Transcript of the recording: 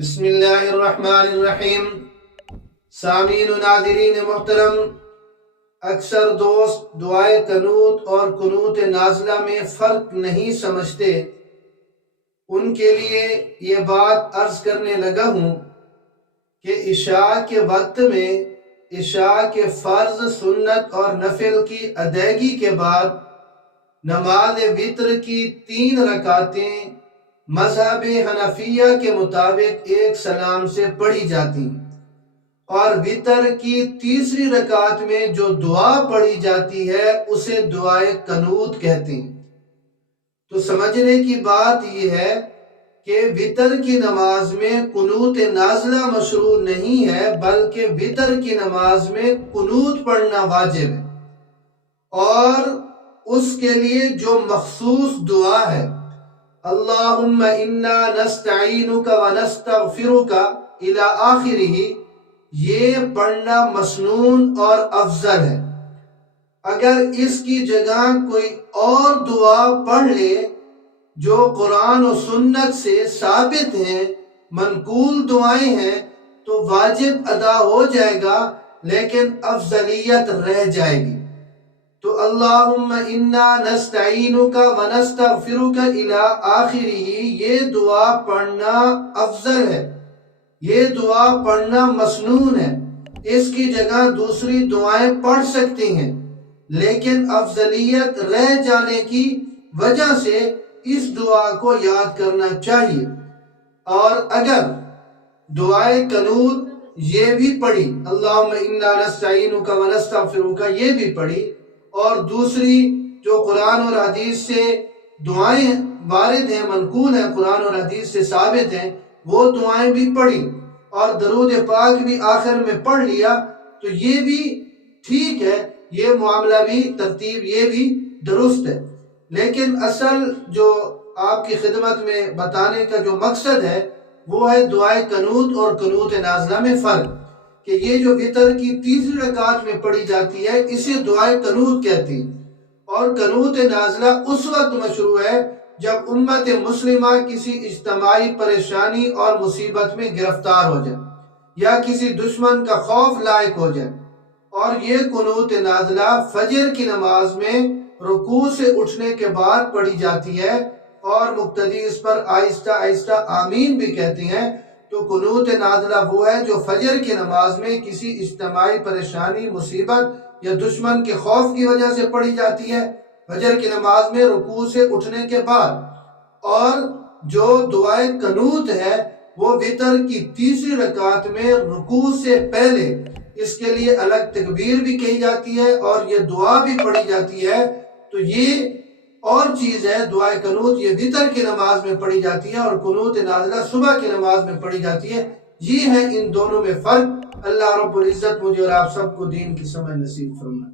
بسم اللہ الرحمن الرحیم۔ سامعین و ناظرین محترم، اکثر دوست دعائے قنوت اور قنوت نازلہ میں فرق نہیں سمجھتے۔ ان کے لیے یہ بات عرض کرنے لگا ہوں کہ عشاء کے وقت میں عشاء کے فرض، سنت اور نفل کی ادائیگی کے بعد نماز وتر کی 3 رکعتیں مذہب حنفیہ کے مطابق ایک سلام سے پڑھی جاتی ہیں، اور وتر کی تیسری رکعت میں جو دعا پڑھی جاتی ہے اسے دعائے قنوت کہتے ہیں۔ تو سمجھنے کی بات یہ ہے کہ وتر کی نماز میں قنوت نازلہ مشروع نہیں ہے، بلکہ وتر کی نماز میں قنوت پڑھنا واجب ہے، اور اس کے لیے جو مخصوص دعا ہے اللہم انا نستعینک ونستغفرک الی آخرہ، یہ پڑھنا مسنون اور افضل ہے۔ اگر اس کی جگہ کوئی اور دعا پڑھ لے جو قرآن و سنت سے ثابت ہیں، منقول دعائیں ہیں، تو واجب ادا ہو جائے گا لیکن افضلیت رہ جائے گی۔ تو اللہم انا نستعینک ونستغفرک الی آخرہ، یہ دعا پڑھنا افضل ہے، یہ دعا پڑھنا مسنون ہے۔ اس کی جگہ دوسری دعائیں پڑھ سکتے ہیں، لیکن افضلیت رہ جانے کی وجہ سے اس دعا کو یاد کرنا چاہیے۔ اور اگر دعائے قنوت یہ بھی پڑھی، اللہم انا نستعینک ونستغفرک، یہ بھی پڑھی، اور دوسری جو قرآن اور حدیث سے دعائیں وارد ہیں، منقول ہیں، قرآن اور حدیث سے ثابت ہیں، وہ دعائیں بھی پڑھی، اور درود پاک بھی آخر میں پڑھ لیا، تو یہ بھی ٹھیک ہے، یہ معاملہ بھی، ترتیب یہ بھی درست ہے۔ لیکن اصل جو آپ کی خدمت میں بتانے کا جو مقصد ہے وہ ہے دعائے قنوت اور قنوت نازلہ میں فرق، کہ یہ جو وتر کی تیسری رکعت میں پڑھی جاتی ہے اسے دعائے قنوت کہتے ہیں، اور قنوت نازلہ اس وقت مشروع ہے جب امت مسلمہ کسی اجتماعی پریشانی اور مصیبت میں گرفتار ہو جائے، یا کسی دشمن کا خوف لاحق ہو جائے، اور یہ قنوت نازلہ فجر کی نماز میں رکوع سے اٹھنے کے بعد پڑھی جاتی ہے، اور مقتدی اس پر آہستہ آہستہ آمین بھی کہتے ہیں۔ تو قنوت نازلہ وہ ہے جو فجر کی نماز میں کسی اجتماعی پریشانی، مصیبت یا دشمن کے خوف کی وجہ سے پڑھی جاتی ہے، فجر کی نماز میں رکوع سے اٹھنے کے بعد۔ اور جو دعائے قنوت ہے وہ وتر کی تیسری رکعت میں رکوع سے پہلے، اس کے لیے الگ تکبیر بھی کہی جاتی ہے اور یہ دعا بھی پڑھی جاتی ہے۔ تو یہ اور چیز ہے، دعائے قنوت یہ وتر کی نماز میں پڑھی جاتی ہے، اور قنوت نازلہ صبح کی نماز میں پڑھی جاتی ہے۔ یہ ہے ان دونوں میں فرق۔ اللہ رب العزت مجھے اور آپ سب کو دین کی سمجھ نصیب فرمائے۔